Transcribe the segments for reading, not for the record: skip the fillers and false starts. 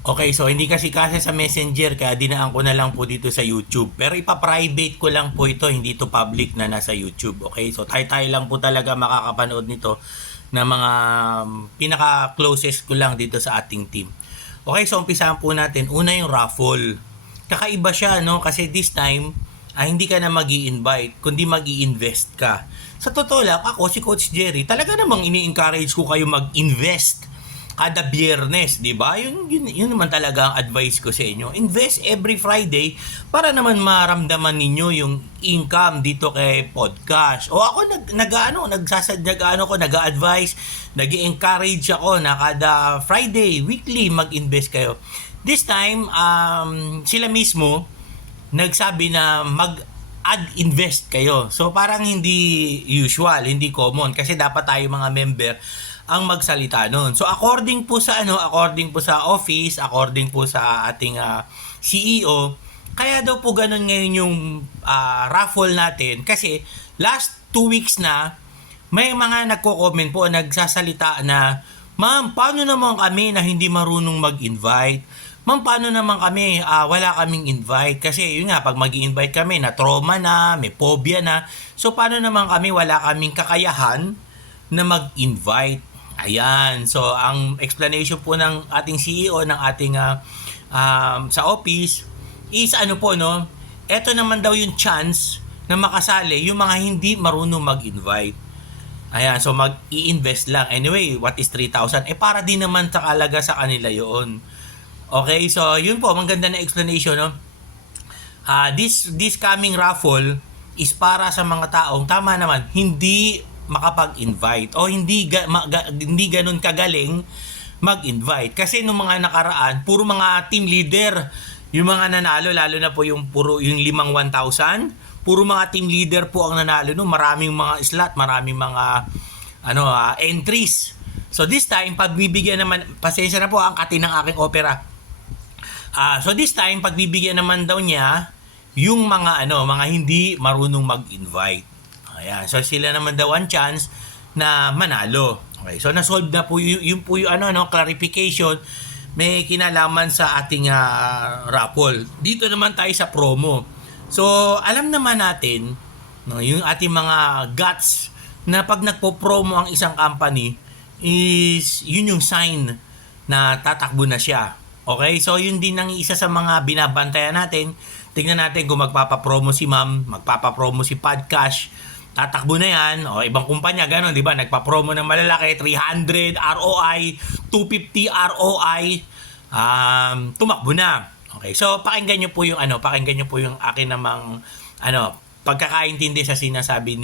Okay, so hindi kasi sa Messenger kaya dinaan ko na lang po dito sa YouTube. Pero ipa-private ko lang po ito, hindi to public na nasa YouTube. Okay, so tayo-tayo lang po talaga makakapanood nito na mga pinaka-closest ko lang dito sa ating team. Okay, so umpisahan po natin. Una yung raffle. Kakaiba siya, no? Kasi this time, hindi ka na mag-i-invite, kundi mag-i-invest ka. Sa totoo lang, ako si Coach Jerry, talaga namang ini-encourage ko kayo mag-invest kada biyernes, di ba? Yun naman talaga ang advice ko sa inyo. Invest every Friday para naman maramdaman ninyo yung income dito kay podcast. O ako nag-advise, nag-encourage ako na kada Friday, weekly mag-invest kayo. This time, sila mismo nagsabi na add invest kayo. So parang hindi usual, hindi common kasi dapat tayo mga member ang magsalita noon. So according po sa office, according po sa ating CEO, kaya daw po ganun ngayon yung raffle natin kasi last 2 weeks na may mga nagko-comment po, nagsasalita na, "Ma'am, paano naman kami na hindi marunong mag-invite? Ma'am, paano naman kami wala kaming invite?" Kasi yun nga, pag mag-invite kami, na trauma na, may phobia na. So paano naman kami wala kaming kakayahan na mag-invite? Ayan. So, ang explanation po ng ating CEO, ng ating sa office, is ano po, no? Ito naman daw yung chance na makasali yung mga hindi marunong mag-invite. Ayan. So, mag-i-invest lang. Anyway, what is 3,000? Para din naman takalaga sa kanila yun. Okay? So, yun po. Maganda na explanation, no? This coming raffle is para sa mga taong, tama naman, hindi makapag-invite o hindi ganun kagaling mag-invite. Kasi nung mga nakaraan, puro mga team leader yung mga nanalo, lalo na po yung yung 1,000, puro mga team leader po ang nanalo, no? Maraming mga slot, maraming mga entries. So this time, pagbibigyan naman, pasensya na po ang kati ng aking opera. So this time, pagbibigyan naman daw niya yung mga mga hindi marunong mag-invite. Ayan. So sila naman daw ang chance na manalo. Okay. So na-solve na po yung po yung clarification, may kinalaman sa ating raffle. Dito naman tayo sa promo. So alam naman natin, no, yung ating mga guts na pag nagpo-promo ang isang company is yun yung sign na tatakbo na siya. Okay? So yun din ang isa sa mga binabantayan natin. Tingnan natin kung magpapapromo si Ma'am, magpapapromo si Podcast, tatakbo na yan, o ibang kumpanya, gano'n, di ba? Nagpa-promo ng malalaki, 300 ROI, 250 ROI, tumakbo na. Okay, so pakinggan nyo po yung akin namang pagkakaintindi sa sinasabi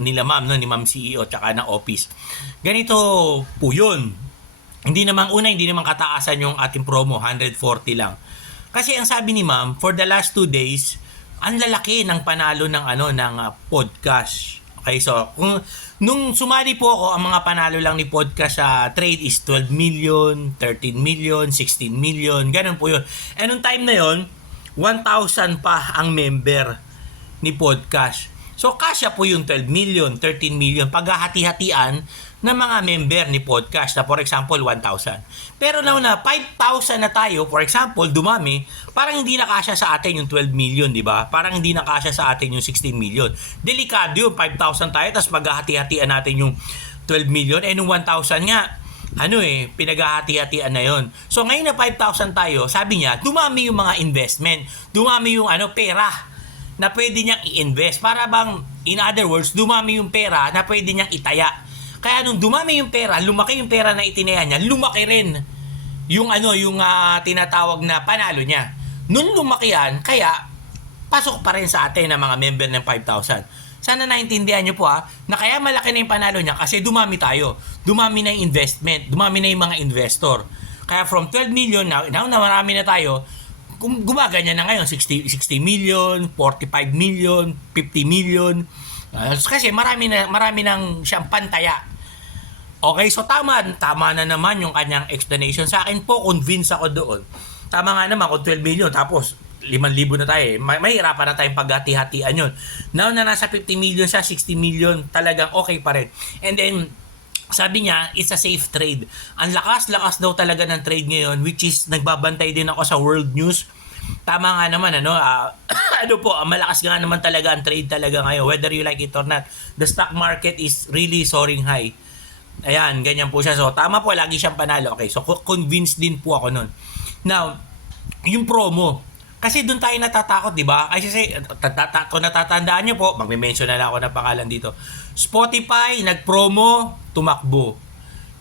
nila Ma'am, no, ni Ma'am CEO tsaka ng office. Ganito po yun. Hindi naman kataasan yung ating promo, 140 lang. Kasi ang sabi ni Ma'am, for the last 2 days, ang lalaki ng panalo ng podcast. Okay, so nung sumali po ako, ang mga panalo lang ni podcast sa trade is 12 million, 13 million, 16 million, ganun po yun. And nung time na yun, 1,000 pa ang member ni podcast. So kasya po yung 12 million, 13 million, paghahati-hatian ng mga member ni podcast na for example 1,000. Pero now na 5,000 na tayo, for example, dumami, parang hindi na kasya sa atin yung 12 million, di ba? Parang hindi na kasya sa atin yung 16 million. Delikado yung 5,000 tayo, tapos paghahati-hatian natin yung 12 million, nung 1,000 nga, pinaghahati-hatian na yon. So ngayon na 5,000 tayo, sabi niya, dumami yung mga investment, dumami yung pera na pwede niyang i-invest. Para bang, in other words, dumami yung pera na pwede niyang itaya. Kaya nung dumami yung pera, lumaki yung pera na itinaya niya, lumaki rin yung tinatawag na panalo niya. Nung lumaki yan, kaya pasok pa rin sa atin ng mga member ng 5,000. Sana naintindihan niyo po na kaya malaki na yung panalo niya kasi dumami tayo. Dumami na yung investment, dumami na yung mga investor. Kaya from 12 million, now na marami na tayo, gumaganya na ngayon, 60 million, 45 million, 50 million. Kasi marami nang siyang pantaya. Okay, so tama na naman yung kanyang explanation. Sa akin po, convinced ako doon. Tama nga naman kung 12 million, tapos 5,000 na tayo. Mahirapan na tayong paghati-hatian yun. Now na nasa 50 million siya, 60 million, talagang okay pa rin. And then, sabi niya, it's a safe trade. Ang lakas-lakas daw talaga ng trade ngayon, which is nagbabantay din ako sa world news. Tama nga naman, ano, ano po, malakas nga naman talaga ang trade talaga ngayon, whether you like it or not. The stock market is really soaring high. Ayan, ganyan po siya. So, tama po, lagi siyang panalo. Okay, so convinced din po ako nun. Now, yung promo, kasi doon tayo natatakot, di ba? Kasi kung natatandaan nyo po, magme-mention na lang ako ng pangalan dito. Spotify, nag-promo, tumakbo.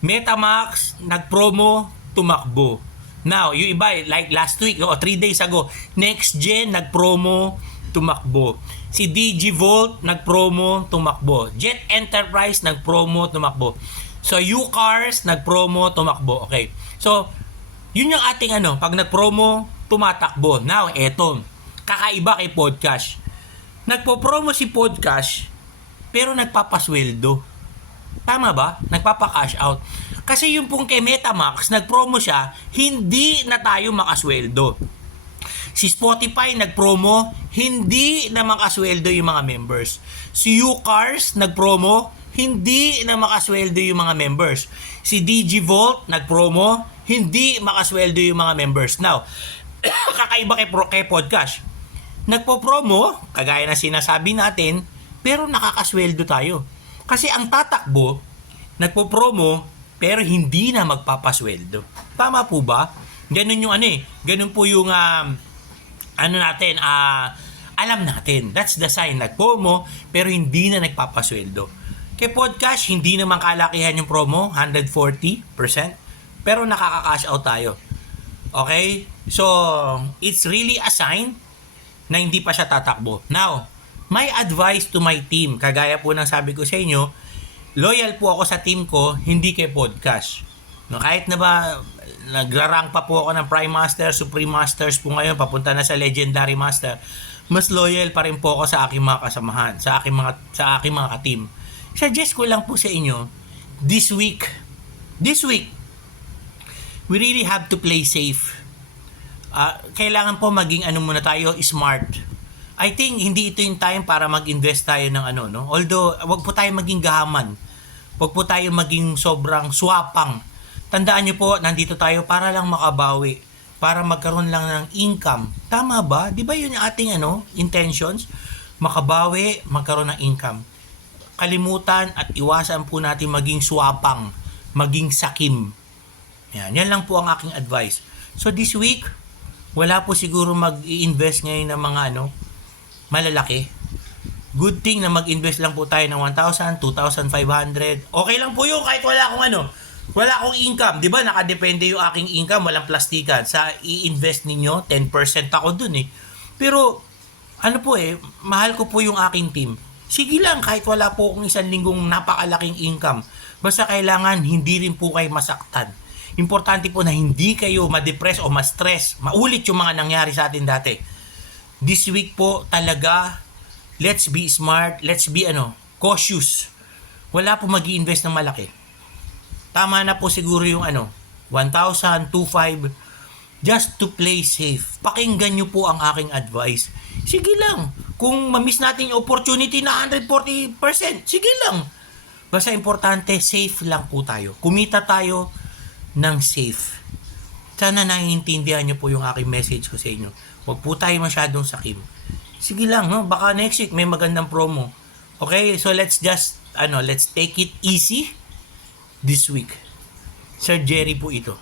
Metamax, nag-promo, tumakbo. Now, yung iba, like last week, o 3 days ago, NextGen, nag-promo, tumakbo. Si DigiVolt, nag-promo, tumakbo. Jet Enterprise, nag-promo, tumakbo. So, UCars, nag-promo, tumakbo. Okay. So, yun yung ating pag nag-promo, tumatakbo. Now, eto, kakaiba kay Podcast. Nagpo-promo si Podcast, pero nagpapasweldo. Tama ba? Nagpapa-cash out. Kasi yung pong kay Metamax, nag-promo siya, hindi na tayo makasweldo. Si Spotify nag-promo, hindi na makasweldo yung mga members. Si UCars nag-promo, hindi na makasweldo yung mga members. Si DigiVolt nag-promo, hindi makasweldo yung mga members. Now, kakaiba kay Podcast. Nagpo-promo, kagaya na sinasabi natin, pero nakakasweldo tayo. Kasi ang tatakbo, nagpo-promo, pero hindi na magpapasweldo. Tama po ba? Ganun yung ganun po yung natin, alam natin. That's the sign. Nag-promo, pero hindi na nagpapasweldo. Kay Podcast, hindi naman kalakihan yung promo, 140%, pero nakaka-cash out tayo. Okay? So, it's really a sign na hindi pa siya tatakbo. Now, my advice to my team, kagaya po ng sabi ko sa inyo, loyal po ako sa team ko, hindi kay Podcast. No, kahit na ba nagra-rank pa po ako ng Prime Master, Supreme Masters po ngayon, papunta na sa Legendary Master, mas loyal pa rin po ako sa aking mga kasamahan, sa aking mga ka-team. Suggest ko lang po sa inyo, this week, we really have to play safe. Kailangan po maging muna tayo, smart. I think hindi ito yung time para mag-invest tayo ng no? Although, wag po tayo maging gahaman. Wag po tayo maging sobrang swapang. Tandaan nyo po, nandito tayo para lang makabawi. Para magkaroon lang ng income. Tama ba? Di ba yun yung ating intentions? Makabawi, magkaroon ng income. Kalimutan at iwasan po natin maging swapang. Maging sakim. Yan lang po ang aking advice. So this week, wala po siguro mag-i-invest ngayon ng mga malalaki. Good thing na mag-invest lang po tayo ng 1,000, 2,500. Okay lang po yun kahit wala akong income. Di ba? Nakadepende yung aking income, walang plastikan. Sa i-invest ninyo, 10% ako dun Pero, mahal ko po yung aking team. Sige lang, kahit wala po akong 1 linggong napakalaking income. Basta kailangan hindi rin po kayo masaktan. Importante po na hindi kayo ma-depress o ma-stress. Maulit yung mga nangyari sa atin dati. This week po talaga, let's be smart, let's be cautious. Wala po mag-i-invest ng malaki. Tama na po siguro yung 1,000, 2,500, just to play safe. Pakinggan nyo po ang aking advice. Sige lang. Kung ma-miss natin yung opportunity na 140%, sige lang. Basta importante, safe lang po tayo. Kumita tayo ng safe. Sana naiintindihan nyo po yung aking message ko sa inyo. Huwag po tayo masyadong sakim. Sige lang, baka next week may magandang promo. Okay, so let's just let's take it easy this week. Sir Jerry po ito.